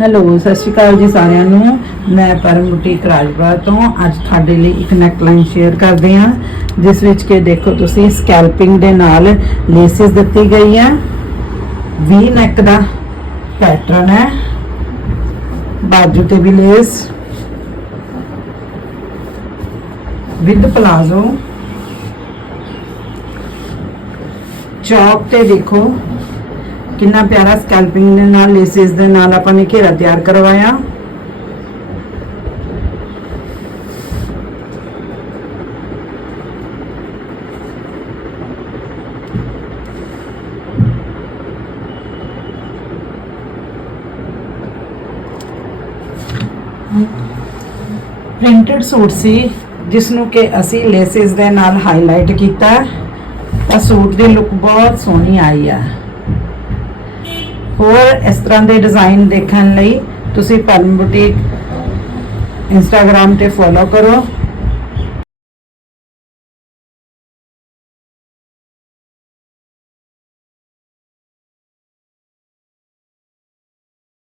Hello सत श्री अकाल जी सारिਆਂ ਨੂੰ मैं परम बुटीक राजपुरा तो ਅੱਜ ਤੁਹਾਡੇ ਲਈ ਇੱਕ ਨੈਕਲਾਈਨ ਸ਼ੇਅਰ ਕਰਦੇ ਹਾਂ ਜਿਸ ਵਿੱਚ ਕਿ ਦੇਖੋ ਤੁਸੀਂ ਸਕੈਲਪਿੰਗ ਦੇ ਨਾਲ ਲੇਸਿਸ ਦਿੱਤੀ ਗਈ ਹੈ ਵੀ ਨੈਕ ਦਾ ਪੈਟਰਨ ਹੈ ਬਾਜੂ ਤੇ ਵੀ ਲੇਸ विद प्लाजो चौक ते देखो कितना प्यारा स्कैल्पिंग दे नाल लेसेस दे नाल आपां ने घेरा तैयार करवाया प्रिंटेड सूट सी जिसनों के असी लेसिस दे नाल हाईलाइट किया तो सूट की लुक बहुत सोहनी आई है। और इस तरह के डिज़ाइन देखने लई तुसी परम बुटीक इंस्टाग्राम ते फॉलो करो।